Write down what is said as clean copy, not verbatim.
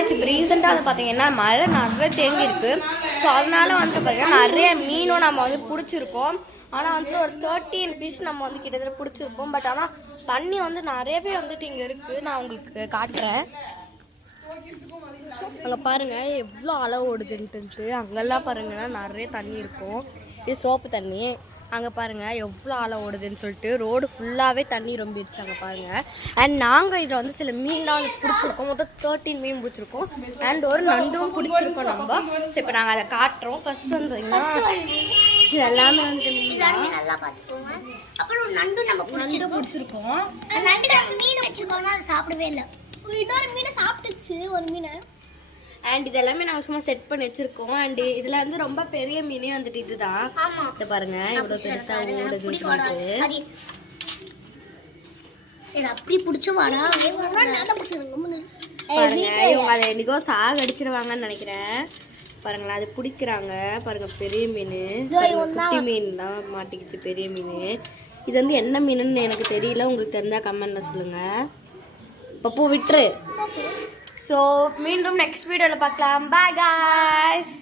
இப்போ ரீசெண்டாக வந்து பார்த்தீங்கன்னா மழை நிறைய தேங்கியிருக்கு. ஸோ அதனால வந்து பார்த்தீங்கன்னா நிறைய மீனும் நம்ம வந்து பிடிச்சிருக்கோம். ஆனால் வந்துட்டு ஒரு 13 ஃபிஷ் நம்ம வந்து கிட்டத்தட்ட பிடிச்சிருக்கோம். பட் ஆனால் தண்ணி வந்து நிறையவே வந்துட்டு இங்கே இருக்குது. நான் உங்களுக்கு காட்டுறேன். அங்கே பாருங்கள் எவ்வளோ அளவு ஓடுதுன்ட்டு. அங்கெல்லாம் பாருங்கன்னா நிறைய தண்ணி இருக்கும். இது சோப்பு தண்ணி. அங்கே பாருங்கள் எவ்வளோ ஆழ ஓடுதுன்னு சொல்லிட்டு ரோடு ஃபுல்லாகவே தண்ணி ரொம்பிடுச்சு. அங்கே பாருங்கள். அண்ட் நாங்கள் இதில் வந்து சில மீன்லாம் வந்து பிடிச்சிருக்கோம். மொத்தம் 13 மீன் பிடிச்சிருக்கோம். அண்ட் ஒரு நண்டும் பிடிச்சிருக்கோம் நம்ம. ஸோ இப்போ நாங்கள் அதை காட்டுறோம். ஃபர்ஸ்ட் வந்தீங்கன்னா இது எல்லாமே வந்து நல்லா பார்த்துக்கோங்க. அப்புறம் நண்டு நம்ம பிடிச்சிருக்கோம். நண்டு மீன் வச்சுருக்கோம்னா அதை சாப்பிடவே இல்லை. இன்னொரு மீனை சாப்பிட்டுச்சு ஒரு மீனை. அண்ட் இது எல்லாமே நாங்கள் சும்மா செட் பண்ணி வச்சிருக்கோம். அண்ட் இதில் வந்து ரொம்ப பெரிய மீனே வந்துட்டு இதுதான். இதை பாருங்க எவ்வளோ பெருசாக ஓடுதுன்னு சொல்லிட்டு. அப்படி பிடிச்ச வாடா பாருங்க இவங்க அதை என்னைக்கோ சாக அடிச்சிருவாங்கன்னு நினைக்கிறேன். பாருங்களேன் அது பிடிக்கிறாங்க. பாருங்க பெரிய மீன், குட்டி மீன் தான் மாட்டிக்கிச்சு பெரிய மீன். இது வந்து என்ன மீனுன்னு எனக்கு தெரியல. உங்களுக்கு தெரிஞ்சா கமெண்ட்ல சொல்லுங்க. பப்பு விட்டுரு. ஸோ மீண்டும் நெக்ஸ்ட் வீடியோவில் பார்க்கலாம். Bye guys.